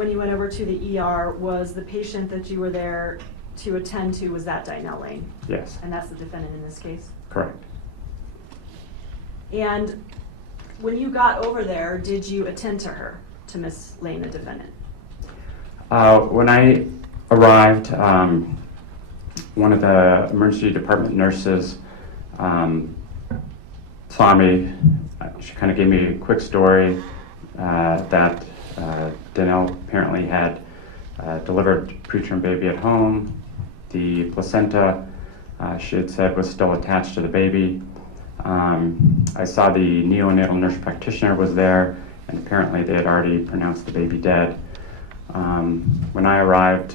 when you went over to the ER, was the patient that you were there to attend to, was that Dynel Lane? Yes. And that's the defendant in this case? Correct. And when you got over there, did you attend to her, to Miss Lane, the defendant? When I arrived, one of the emergency department nurses saw me. She kind of gave me a quick story that Dynel apparently had delivered preterm baby at home. The placenta, she had said, was still attached to the baby. I saw the neonatal nurse practitioner was there, and apparently they had already pronounced the baby dead. When I arrived,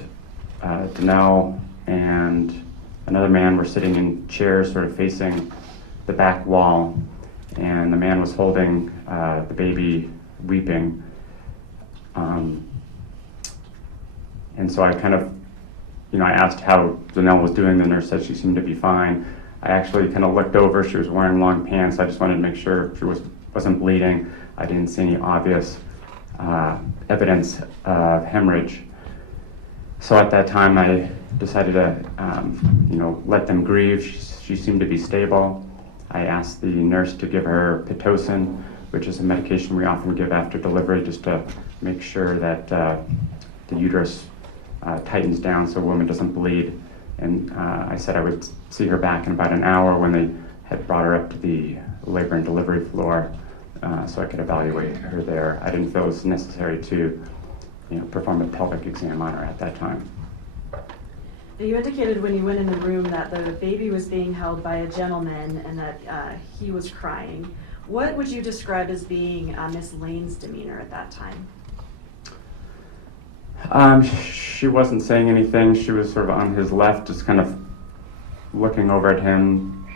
Dynel and another man were sitting in chairs sort of facing the back wall, and the man was holding the baby weeping. And so I kind of, I asked how Dynel was doing. The nurse said she seemed to be fine. I actually kind of looked over. She was wearing long pants. I just wanted to make sure she wasn't bleeding. I didn't see any obvious evidence of hemorrhage. So at that time, I decided to, let them grieve. She seemed to be stable. I asked the nurse to give her Pitocin, which is a medication we often give after delivery, just to make sure that the uterus tightens down so a woman doesn't bleed. And I said I would see her back in about an hour when they had brought her up to the labor and delivery floor so I could evaluate her there. I didn't feel it was necessary to perform a pelvic exam on her at that time. You indicated when you went in the room that the baby was being held by a gentleman and that he was crying. What would you describe as being Miss Lane's demeanor at that time? She wasn't saying anything. She was sort of on his left, just kind of looking over at him.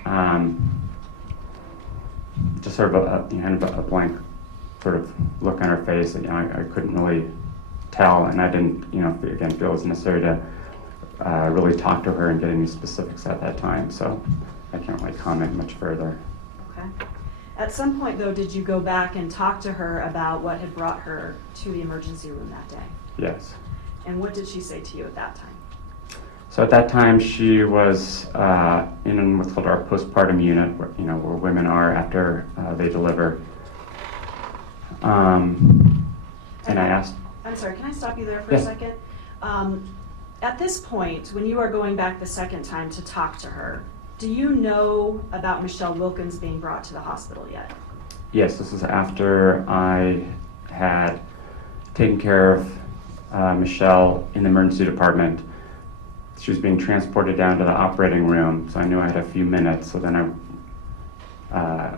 Just sort of a blank sort of look on her face. I couldn't really tell, and I didn't, again, feel it was necessary to really talk to her and get any specifics at that time. So I can't really comment much further. Okay. At some point, though, did you go back and talk to her about what had brought her to the emergency room that day? Yes. And what did she say to you at that time? So at that time, she was in what's called our postpartum unit, where women are after they deliver. And I asked. I'm sorry, can I stop you there for Yeah. a second? At this point, when you are going back the second time to talk to her, do you know about Michelle Wilkins being brought to the hospital yet? Yes, this is after I had taken care of Michelle in the emergency department. She was being transported down to the operating room, so I knew I had a few minutes. So then I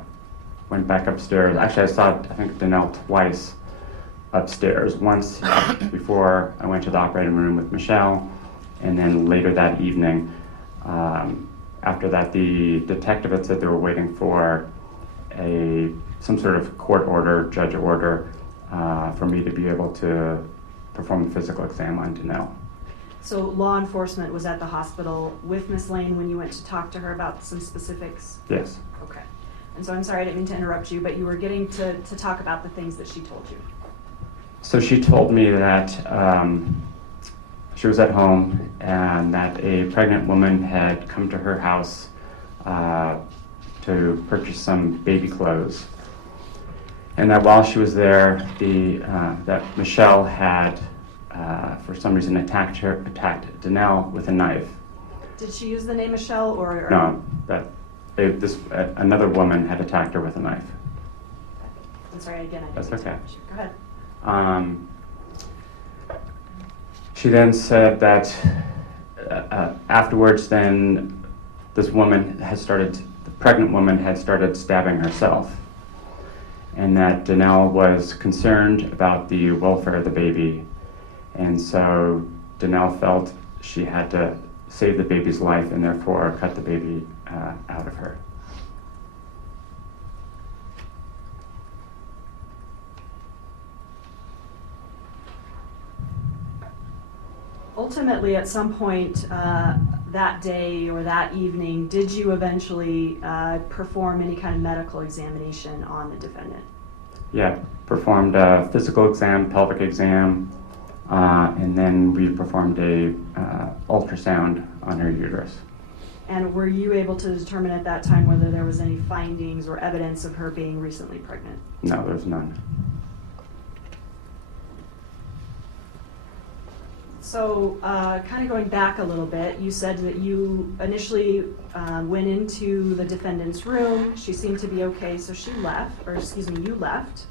went back upstairs. Actually, I saw, I think, Dynel twice upstairs. Once before I went to the operating room with Michelle, and then later that evening. After that, the detective had said they were waiting for some sort of court order, judge order, for me to be able to perform a physical exam on Dynel. So law enforcement was at the hospital with Miss Lane when you went to talk to her about some specifics? Yes. Okay. And so I'm sorry, I didn't mean to interrupt you, but you were getting to talk about the things that she told you. So she told me that she was at home and that a pregnant woman had come to her house to purchase some baby clothes. And that while she was there, that Michelle had, for some reason, attacked Dynel with a knife. Did she use the name Michelle or? No, another woman had attacked her with a knife. I'm sorry, again, I didn't That's okay. Go ahead. She then said that afterwards, then the pregnant woman had started stabbing herself, and that Dynel was concerned about the welfare of the baby, and so Dynel felt she had to save the baby's life and therefore cut the baby out of her. Ultimately, at some point that day or that evening, did you eventually perform any kind of medical examination on the defendant? Yeah, performed a physical exam, pelvic exam. And then we performed a ultrasound on her uterus. And were you able to determine at that time whether there was any findings or evidence of her being recently pregnant? No, there's none. So kind of going back a little bit, you said that you initially went into the defendant's room. She seemed to be okay, so she left, or excuse me, you left.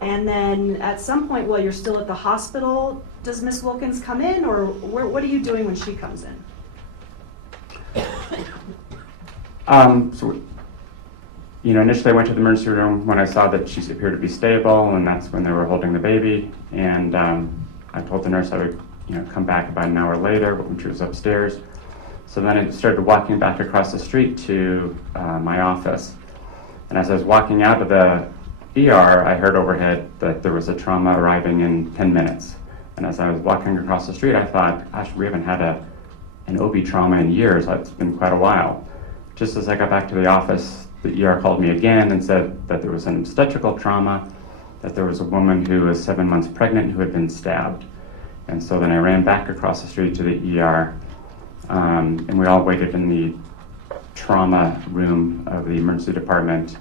And then at some point while you're still at the hospital, does Miss Wilkins come in, or what are you doing when she comes in? So, initially I went to the emergency room when I saw that she appeared to be stable, and that's when they were holding the baby. And I told the nurse I would, come back about an hour later when she was upstairs. So then I started walking back across the street to my office. And as I was walking out of the ER, I heard overhead that there was a trauma arriving in 10 minutes. And as I was walking across the street, I thought, gosh, we haven't had an OB trauma in years. It's been quite a while. Just as I got back to the office, the ER called me again and said that there was an obstetrical trauma, that there was a woman who was 7 months pregnant who had been stabbed. And so then I ran back across the street to the ER, and we all waited in the trauma room of the emergency department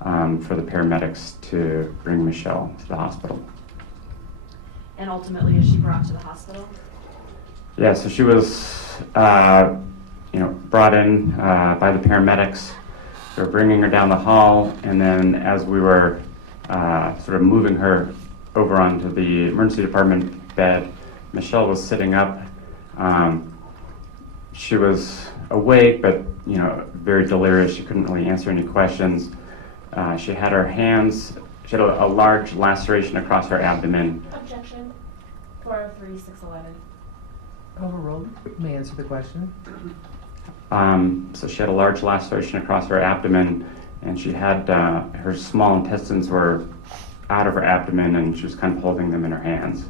for the paramedics to bring Michelle to the hospital. And ultimately, is she brought to the hospital? Yeah, so she was, brought in by the paramedics. They were bringing her down the hall, and then as we were sort of moving her over onto the emergency department bed, Michelle was sitting up. She was awake, but very delirious. She couldn't really answer any questions. She had her hands. She had a large laceration across her abdomen. Objection. 403-611. Overruled. May answer the question. So she had a large laceration across her abdomen, and she had her small intestines were out of her abdomen, and she was kind of holding them in her hands.